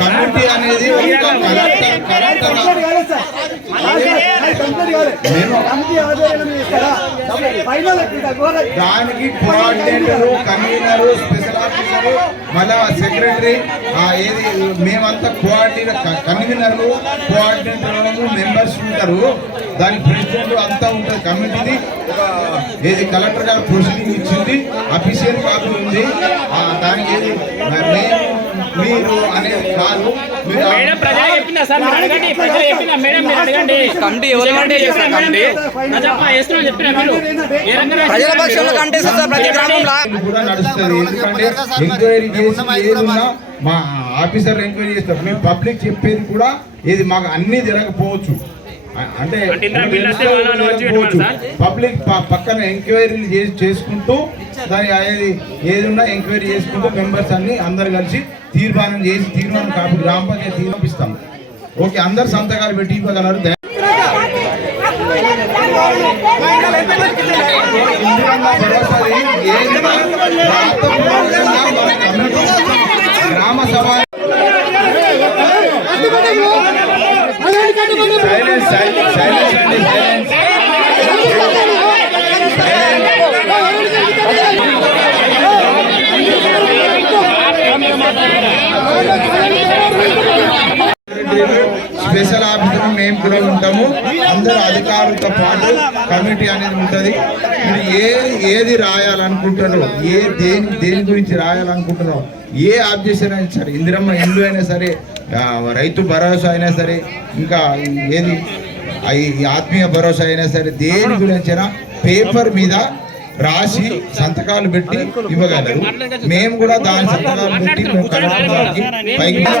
Committee అనేది దానికి coordinator convener special officer మళ్ళా సెక్రటరీ ఆ ఏది మేమంతా కోఆర్డినేటర్ కన్వీనర్లు కోఆర్డినేటర్లు మెంబర్స్ ఉంటారు. దాని ప్రెసిడెంట్ అంతా ఉంటుంది కమిటీది ఒక ఏది కలెక్టర్ గారు ప్రొసీడింగ్ ఇచ్చింది. అఫీషియల్ కాపీ ఉంది. ఆ దానికి ఏది మీరు అనేది కాదు. మీరు మేడం ప్రజలు చెప్పిందా సార్ మీరు అడగండి ప్రజలు చెప్పిందా మేడం మీరు అడగండి. కమిటీ ఎవరు కంటే చేస్తారు కమిటీ? ప్రజప్ప చేస్తున్నా చెప్పినా మీరు? ఏ రకంగా ప్రజల పక్షంలో కంటే సార్ ప్రతి గ్రామంలో? ఇది కూడా నడుస్తుంది. ఎందుకంటే ఎంక్వైరీ చేసి ఏదున్నా మా ఆఫీసర్ ఎంక్వైరీ చేస్తారు. మేము పబ్లిక్ చెప్పేది కూడా ఏది మాకు అన్ని జరగకపోవచ్చు. అంటే పబ్లిక్ పక్కన ఎంక్వైరీలు చేసి చేసుకుంటూ దాని ఏది ఏది ఉన్నా ఎంక్వైరీ చేసుకుంటూ మెంబర్స్ అన్ని అందరు కలిసి తీర్మానం చేసి తీర్మానం కాపీ గ్రామ పంచాయతీ తీర్పిస్తాం ఓకే అందరు సంతకాలు పెట్టి ఇవ్వగలరు gram sabha silence silence silence silence special officer మేము కూడా ఉంటాము. అందరు అధికారులతో పాటు కమిటీ అనేది ఉంటుంది. మీరు ఏ ఏది రాయాలనుకుంటారో ఏ దేని దేని గురించి రాయాలనుకుంటున్నారో ఏ ఆబ్జెక్షన్ అయినా సరే ఇందిరమ్మ ఇల్లు అయినా సరే రైతు భరోసా అయినా సరే ఇంకా ఏది? ఈ ఆత్మీయ భరోసా అయినా సరే దేని గురించి అయినా పేపర్ మీద రాసి సంతకాలు పెట్టి ఇవ్వగలరు. మేము కూడా దాని సంతకాలు పెట్టి మేము పైకి ఇవ్వండి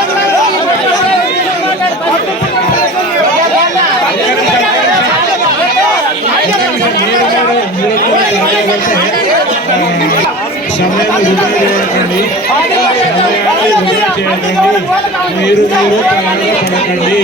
సమయం వృధా చేయకండి సమయాన్ని వృధా చేయకండి